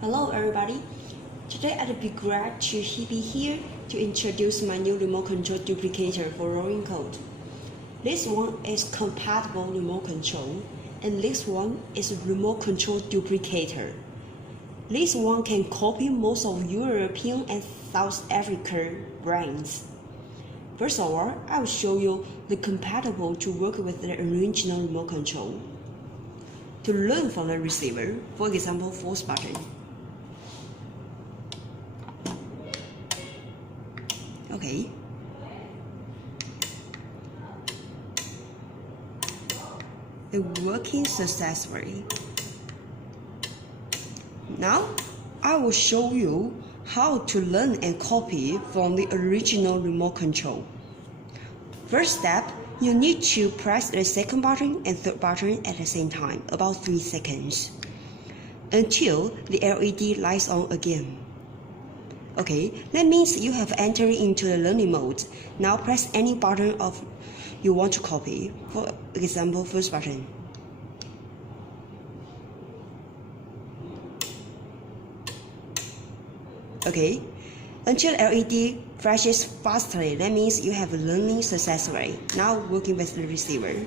Hello everybody, today I'd be glad to be here to introduce my new remote control duplicator for rolling code. This one is compatible remote control and this one is remote control duplicator. This one can copy most of European and South Africa brands. First of all, I will show you the compatible to work with the original remote control. To learn from the receiver, for example, force button. Okay. It's working successfully. Now, I will show you how to learn and copy from the original remote control. First step, you need to press the second button and third button at the same time, about 3 seconds, until the LED lights on again. Okay, that means you have entered into the learning mode. Now press any button of you want to copy. For example, first button. Okay, until LED flashes fastly, that means you have learning successfully. Now working with the receiver.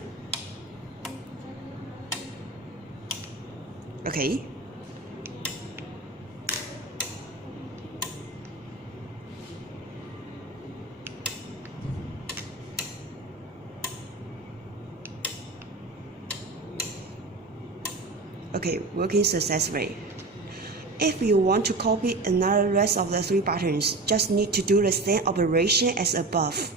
Okay. Okay, working successfully. If you want to copy another rest of the 3 buttons, just need to do the same operation as above.